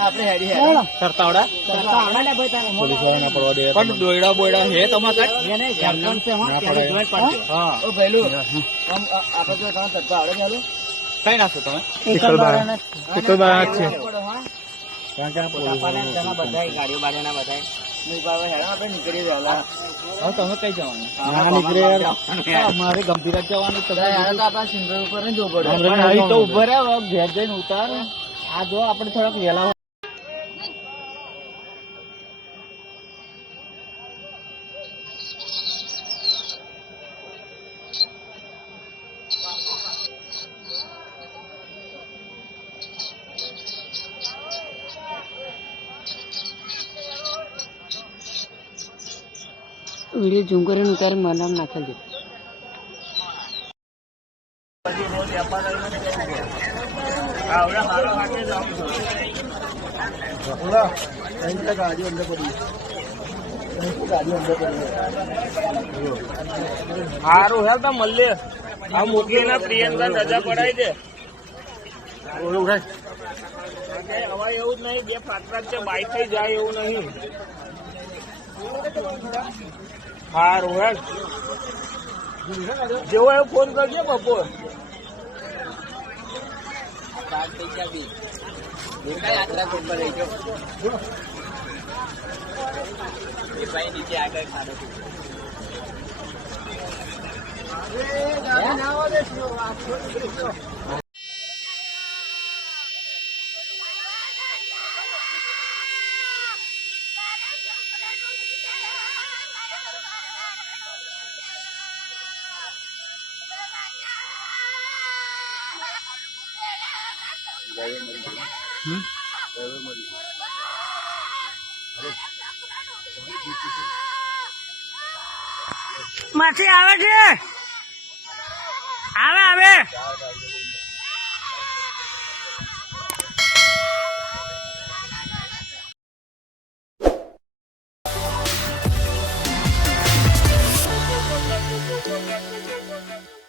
આપણે હેડી હેડી સરતાવડા પોલીસ વાળાને પડવા દે પણ દોયડા બોયડા હે તમારે એને ઝારખંડ છે હા ત્યારે જોઈન્ટ પડશે હા ઓ ભઈલું આમ આપણે જો તમે સરતા આવડે ચાલો કઈ નાખો તમે એકલ બારા છે કારણ કે પોલીસ વાળા બધા ગાડીઓ બાડીઓના બધા આપણે નીકળી રહ્યા હવે તમે કઈ જવાનું અમારે ગંભીર જ જવાનું આપણા સિંગર ઉપર જવું પડે તો ઉભો રહ્યા ઘેર જઈને ઉતાર આ જો આપણે થોડાક વહેલા वीडियो झूम कर उतार मनाम नाखल दे સારું હેલ તો મળે આ મોકલી ના પ્રિયંકા રજા પડાય છે હવે એવું જ નહીં બે ફાટરા છે બાઈક થઈ જાય એવું નહીં સારું હેલ જેવો એવું ફોન કરજો બપોર નીચે આગળ ખાધો માથી આવે છે આવે આવે